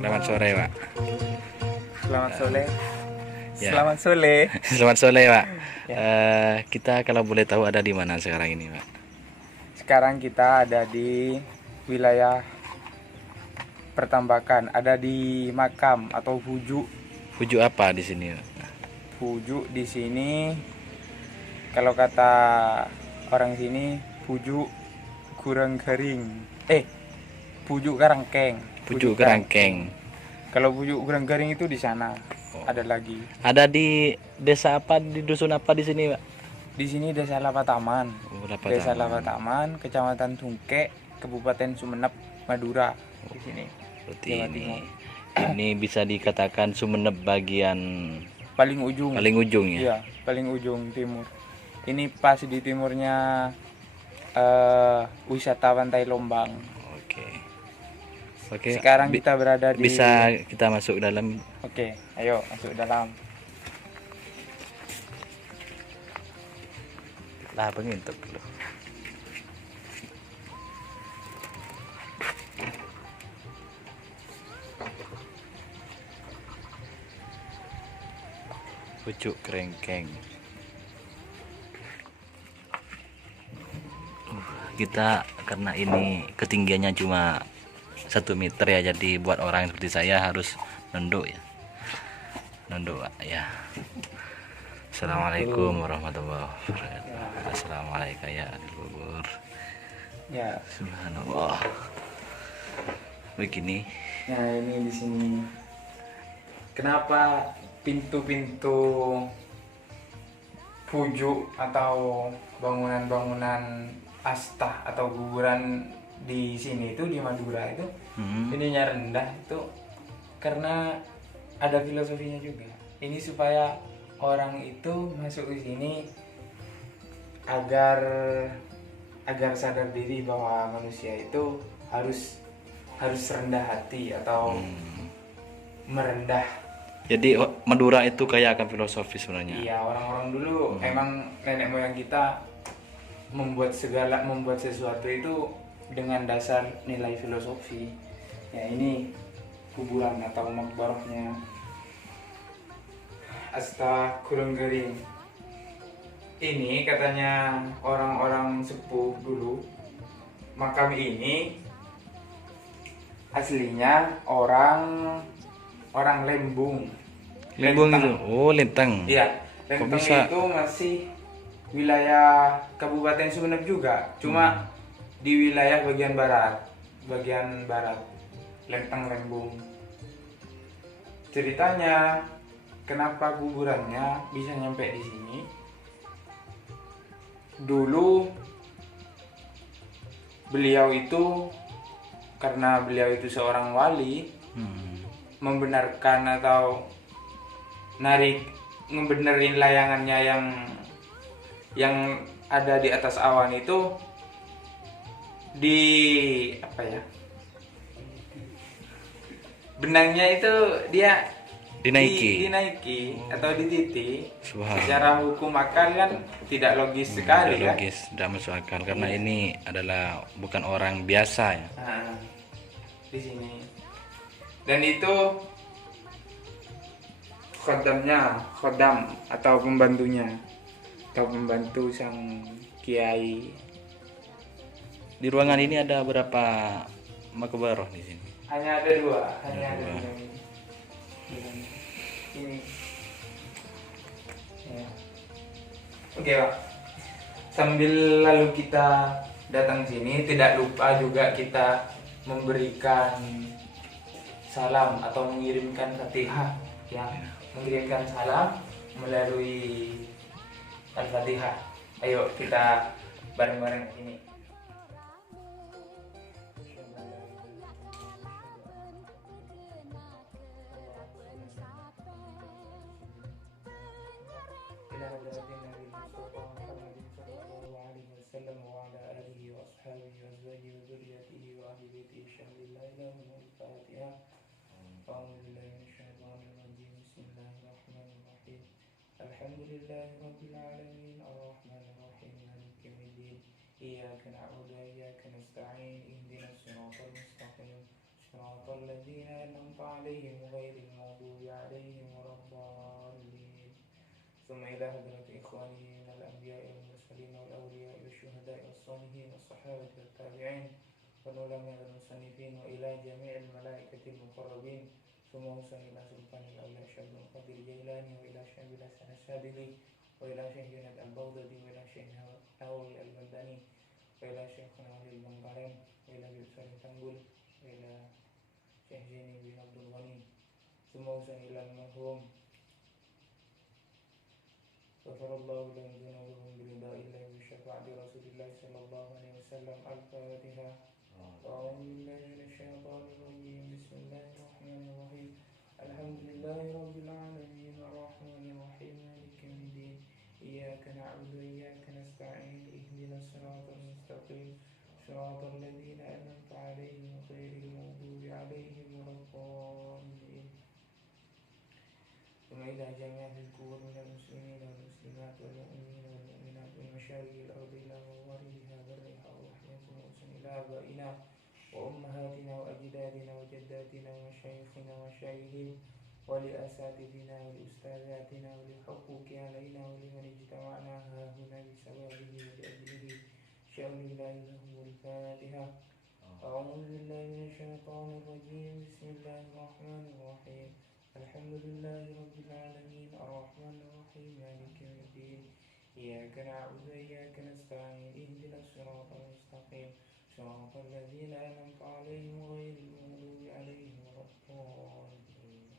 Selamat sore, Pak. Selamat sore. Ya. Selamat sore. Selamat sore, Pak. Ya. Kita kalau boleh tahu ada di mana sekarang ini, Pak? Sekarang kita ada di wilayah pertambakan, ada di makam atau huju. Pujuk apa di sini, Pak? Huju di sini kalau kata orang sini huju kurang kering. Pujuk Karangkeng. Pujuk Kerangkeng. Kalau pujuk kurang kering itu di sana. Oh. Ada lagi. Ada di desa apa, di dusun apa di sini, Pak? Di sini Desa Lapataman. Oh, Desa Lapataman. Lapataman, Kecamatan Tungke, Kabupaten Sumeneb, Madura. Di sini. Berarti Jawa ini Timur. ini bisa dikatakan Sumeneb bagian Paling ujung. paling ujung ya. Iya, paling ujung timur. Ini pas di timurnya wisata Pantai Lombang. Oke. Oke. Sekarang kita berada di. Bisa kita masuk dalam. Oke, ayo masuk dalam. Lah, pengintuk dulu. Pucuk Kerengkeng. Kita karena ini ketinggiannya cuma 1 meter ya, jadi buat orang seperti saya harus nunduk ya. Nunduk, Pak, ya. Assalamualaikum warahmatullahi wabarakatuh. Assalamualaikum ya leluhur. Ya. Subhanallah. Begini. Nah, ini di sini. Kenapa pintu-pintu pujuk atau bangunan-bangunan astah atau kuburan di sini itu di Madura itu ininya rendah itu karena ada filosofinya juga. Ini supaya orang itu masuk ke sini agar sadar diri bahwa manusia itu harus rendah hati atau merendah. Jadi Madura itu kayak akan filosofi sebenarnya. Iya, orang-orang dulu emang nenek moyang kita membuat sesuatu itu dengan dasar nilai filosofi. Ya, ini kuburan atau makbarahnya Asta Kurunggering. Ini katanya orang-orang sepuh dulu, makam ini aslinya orang Lembung. Lembung Lenteng. itu. Oh, Lenteng. Iya, Kok Lenteng bisa? itu masih wilayah Kabupaten Sumeneb juga, cuma di wilayah bagian barat, Lenteng Lembung. Ceritanya kenapa kuburannya bisa nyampe di sini? Dulu beliau itu karena beliau itu seorang wali, membenarkan atau ngebenerin layangannya yang ada di atas awan itu di apa ya, benangnya itu dia dinaiki atau dititi. Subhanallah. Secara hukum akal kan tidak logis sekali Tidak kan. logis, tidak masuk akal karena ini adalah bukan orang biasa ya. Nah, di sini. Dan itu khodam atau pembantunya atau pembantu sang kiai. Di ruangan ini ada berapa makbarah di sini? Hanya ada dua, ini. Ya. Oke, Pak. Sambil lalu kita datang sini, tidak lupa juga kita memberikan salam atau mengirimkan Fatihah, ya. Mengirimkan salam melalui Al-Fatihah. Ayo kita bareng-bareng ini. Alhamdulillahi Rabbil Alamin Ar-Rahmanir Rahim Maliki Yawmiddin Iyyaka na'budu wa iyyaka nasta'in Ihdinas siratal mustaqim Shiratal ladzina an'amta عليهم غير المغضوب عليهم ولا الضالين ثم إلى حضرة إخوانه من الأنبياء والمرسلين والأولياء والشهداء والصالحين والصحابة والتابعين والعلماء والمصنفين وإلى جميع الملائكة المقربين ثم وصل إلى سلطان الأولياء شيخ عبد القادر الجيلاني وإلى شيخ الحسن الشاذلي وإلى شيخ يونس البغدادي وإلى شيخ نووي البلداني وإلى شيخنا علي البنغارين وإلى أبي سالم تنقل وإلى شيخ زيني بن عبد الغني ثم وصل إلى المرحوم غفر الله لهم ذنوبهم برضا الله وشفاعة رسول الله صلى الله عليه وسلم. الفاتحة. أعوذ بالله من الشيطان الرجيم. بسم الله الرحمن الرحيم. الحمد لله رب العالمين الرحمن الرحيم مالك يوم الدين إياك نعبد وإياك نستعين اهدنا الصراط المستقيم صراط الذين أنعمت عليهم غير المغضوب عليهم ولا الضالين. ثم إلى جميع القبور من المسلمين والمسلمات والمؤمنين والمؤمنات من مشارق الأرض إلى مغاربها برها ورحمتنا وسن إلى آبائنا وأمهاتنا وأجدادنا وجداتنا ومشايخنا ومشايخهم ولأساتذتنا ولأستاذاتنا ولحقوق علينا ولمن اجتمعنا هنا بسببه ولأجله شأن الله لهم. الفاتحة. أعوذ بالله من الشيطان الرجيم. بسم الله الرحمن الرحيم. الحمد لله رب العالمين الرحمن الرحيم مالك يوم الدين إياك نعبد وإياك نستعين اهدنا الصراط المستقيم صراط الذين أنعمت عليهم غير المغضوب عليهم ولا الضالين.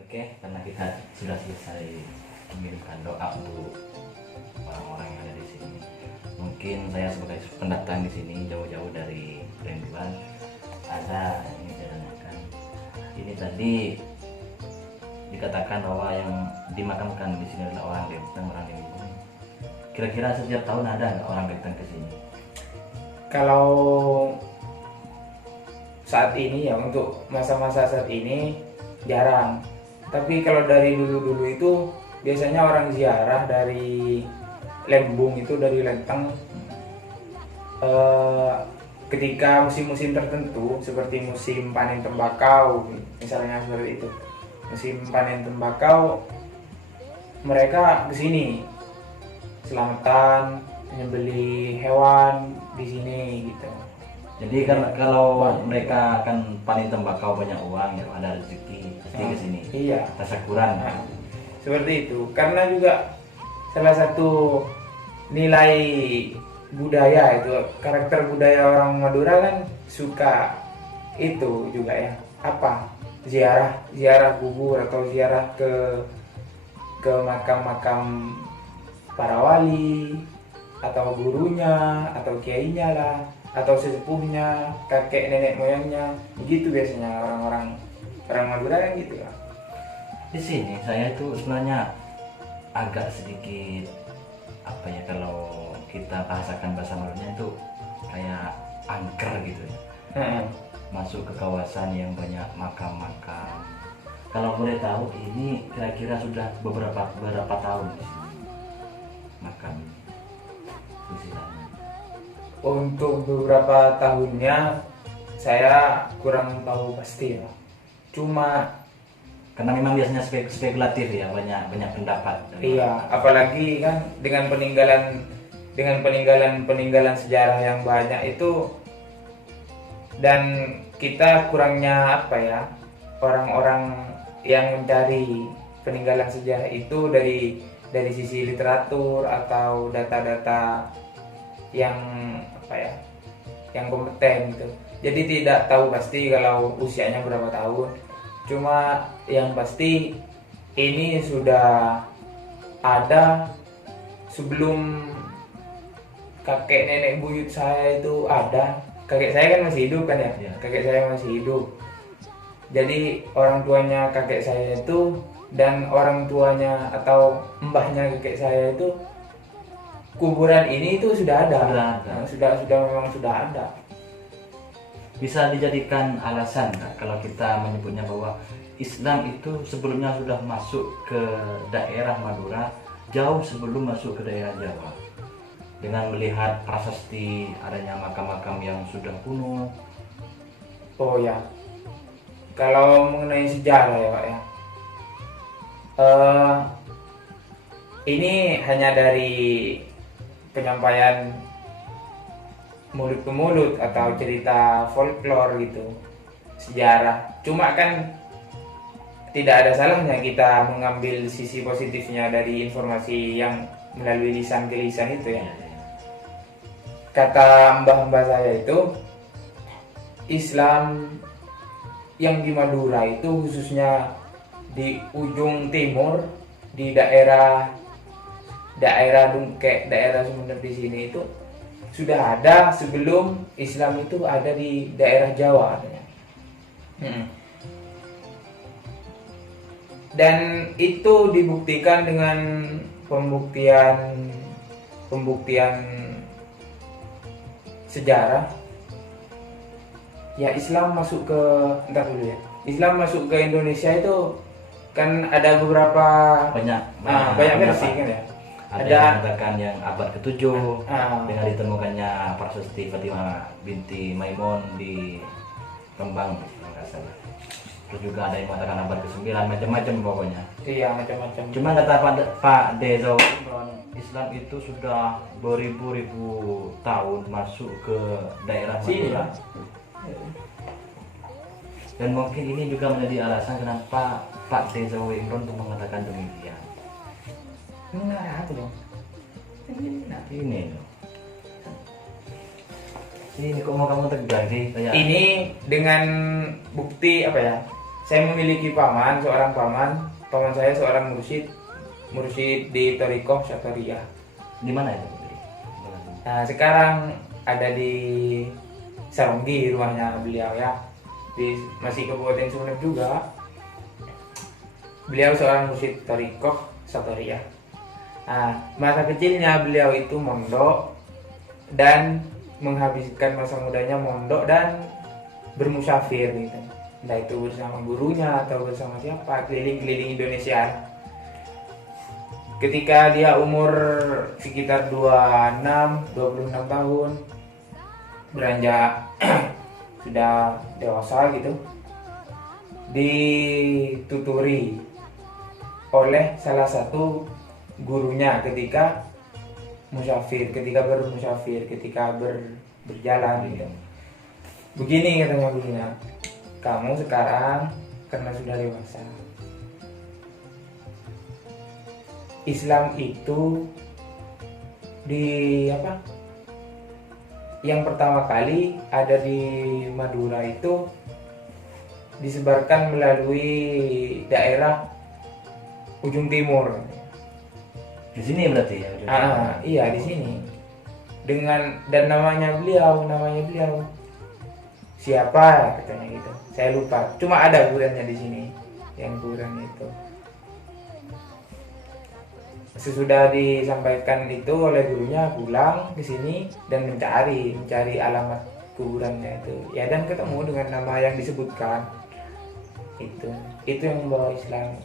Oke, karena kita sudah selesai mengirimkan doa untuk orang-orang yang ada di sini. Mungkin saya sebagai pendatang di sini jauh-jauh dari Rembulan, ada ini saya tanyakan. Ini tadi dikatakan bahwa yang dimakamkan di sini adalah orang Genteng, orang Limbung. Kira-kira setiap tahun ada nggak orang Genteng ke sini? Kalau saat ini ya, untuk masa-masa saat ini jarang. Tapi kalau dari dulu-dulu itu biasanya orang ziarah dari Lembung itu, dari Lenteng, ketika musim-musim tertentu seperti musim panen tembakau misalnya, seperti itu musim panen tembakau, mereka kesini selamatan, menyembeli hewan di sini gitu. Jadi kan kalau mereka akan panen tembakau banyak uang ya, ada rezeki pasti ke sini. Iya. Tasakuran. Nah, seperti itu. Karena juga salah satu nilai budaya itu, karakter budaya orang Madura kan suka itu juga ya, apa, ziarah kubur atau ziarah ke makam-makam para wali atau gurunya atau kiainya lah, atau sesepuhnya, kakek nenek moyangnya, begitu biasanya orang Madura kan gitu ya. Di sini saya itu sebenarnya agak sedikit apa ya, kalau kita bahasakan bahasa Maduranya itu kayak angker gitu ya. Masuk ke kawasan yang banyak makam-makam. Kalau boleh tahu, ini kira-kira sudah beberapa tahun di sini makam istilahnya. Untuk beberapa tahunnya saya kurang tahu pasti ya. Cuma karena memang biasanya spekulatif ya, banyak pendapat. iya, apalagi kan dengan peninggalan sejarah yang banyak itu, dan kita kurangnya apa ya, orang-orang yang mencari peninggalan sejarah itu dari sisi literatur atau data-data yang apa ya, yang kompeten gitu. Jadi tidak tahu pasti kalau usianya berapa tahun. Cuma yang pasti ini sudah ada sebelum kakek nenek buyut saya itu ada. Kakek saya kan masih hidup kan ya? Ya. Kakek saya masih hidup. Jadi orang tuanya kakek saya itu dan orang tuanya atau mbahnya kakek saya itu, kuburan ini itu sudah ada. Memang sudah ada. Bisa dijadikan alasan nggak kalau kita menyebutnya bahwa Islam itu sebelumnya sudah masuk ke daerah Madura jauh sebelum masuk ke daerah Jawa? dengan melihat prasasti adanya makam-makam yang sudah kuno. Oh ya, kalau mengenai sejarah ya Pak ya, ini hanya dari penyampaian mulut ke mulut atau cerita folklore gitu, sejarah. Cuma kan tidak ada salahnya kita mengambil sisi positifnya dari informasi yang melalui lisan ke lisan itu ya. Kata mbah-mbah saya itu, Islam yang di Madura itu khususnya di ujung timur, di daerah Dungkek, daerah Sumeneb di sini itu sudah ada sebelum Islam itu ada di daerah Jawa katanya. Dan itu dibuktikan dengan pembuktian sejarah. Ya Islam masuk ke Islam masuk ke Indonesia itu kan ada beberapa banyak versi kan ya. Ada yang mengatakan yang abad ke-7 dengan ditemukannya prasasti Fatimah binti Maimun di Rembang, nggak salah. Terus juga ada yang mengatakan abad ke-9, macam-macam pokoknya. Iya, macam-macam. Cuma kata Pak Dezo, Islam itu sudah beribu-ribu tahun masuk ke daerah Madura. Dan mungkin ini juga menjadi alasan kenapa Pak Dezo Imron untuk mengatakan demikian. Enggak, aku dong. Ini loh. Ini kok mau kamu tegang sih? Ini dengan bukti apa ya? Saya memiliki seorang paman saya seorang mursyid di Thariqah Syatariah. Di mana itu? Nah, sekarang ada di Saronggi rumahnya beliau ya. Masih Kabupaten Sumeneb juga. Beliau seorang mursyid Thariqah Syatariah. Nah, masa kecilnya beliau itu mondok dan menghabiskan masa mudanya mondok dan bermusafir gitu. Entah itu bersama gurunya atau bersama siapa, keliling-keliling Indonesia. Ketika dia umur sekitar 26 tahun, beranjak sudah dewasa gitu, dituturi oleh salah satu gurunya ketika berjalan gitu. Begini katanya gurunya, kamu sekarang karena sudah dewasa, Islam itu yang pertama kali ada di Madura itu disebarkan melalui daerah ujung timur. Di sini berarti ya? Iya di sini. Dan namanya beliau siapa katanya gitu. Saya lupa. Cuma ada kurannya di sini. Yang kuran itu. Sesudah disampaikan itu oleh gurunya, pulang ke sini dan mencari alamat kuburannya itu. Ya, dan ketemu dengan nama yang disebutkan. Itu yang membawa Islam.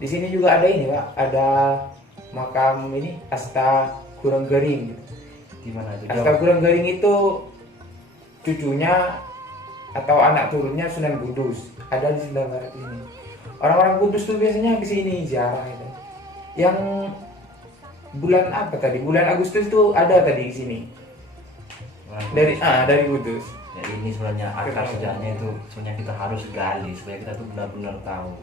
Di sini juga ada ini, Pak. Ada makam ini Asta Kurenggering. Di mana itu? Asta Kurenggering itu cucunya atau anak turunnya Sunan Kudus. Ada di sebelah barat ini. Orang-orang Kudus tuh biasanya ke sini ziarah itu. Yang bulan apa tadi? Bulan Agustus tuh ada tadi di sini. Dari Kudus. Ya, ini sebenarnya akar sejarahnya itu sebenarnya kita harus gali supaya kita tuh benar-benar tahu.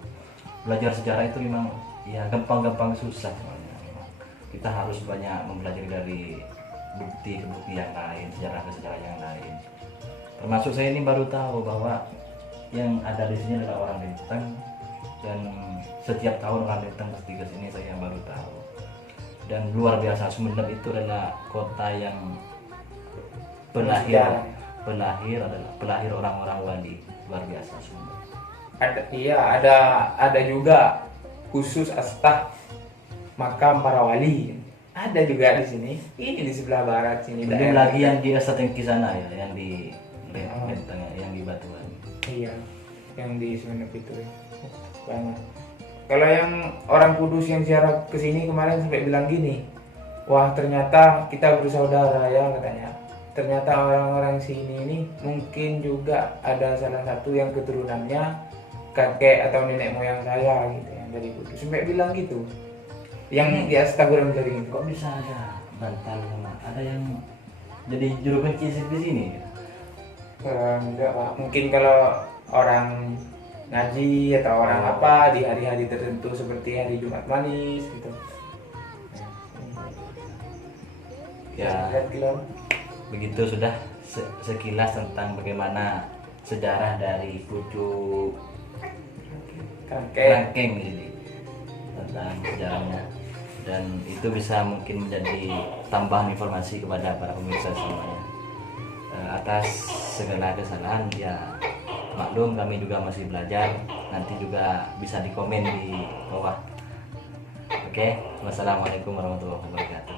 Belajar sejarah itu memang ya gampang-gampang susah sebenarnya. Kita harus banyak mempelajari dari bukti-bukti yang lain, sejarah-sejarah yang lain. Termasuk saya ini baru tahu bahwa yang ada di sini adalah orang Linteng, dan setiap tahun orang Linteng pasti ke sini, saya baru tahu. Dan luar biasa, Sumeneb itu adalah kota yang pelahir orang-orang wali, luar biasa Sumeneb. Ada juga khusus astah makam para wali. Ada juga di sini. Ini di sebelah barat sini. Belum lagi yang di Astengki sana ya, yang di Linteng, yang di Batuan. Iya, yang di Sumeneb itu banyak. Kalau yang orang Kudus yang ziarah ke sini kemarin sampai bilang gini, wah ternyata kita bersaudara ya katanya. Ternyata orang-orang sini ini mungkin juga ada salah satu yang keturunannya kakek atau nenek moyang saya gitu yang dari Kudus. Sampai bilang gitu. Yang di Astaghfirullahaladzim dari itu. Kok bisa ada Bantal sama ada yang jadi juru kunci di sini? Enggak Pak. Mungkin kalau orang ngaji atau orang apa di hari-hari tertentu seperti hari Jumat Manis gitu. Ya, Lihat kilo. begitu sudah sekilas tentang bagaimana sejarah dari pucuk Kakek. Rangkeng ini, tentang sejarahnya, dan itu bisa mungkin menjadi tambahan informasi kepada para pemirsa semuanya. Atas segala kesalahan ya maklum, kami juga masih belajar, nanti juga bisa dikomen di bawah. Oke, wassalamualaikum warahmatullahi wabarakatuh.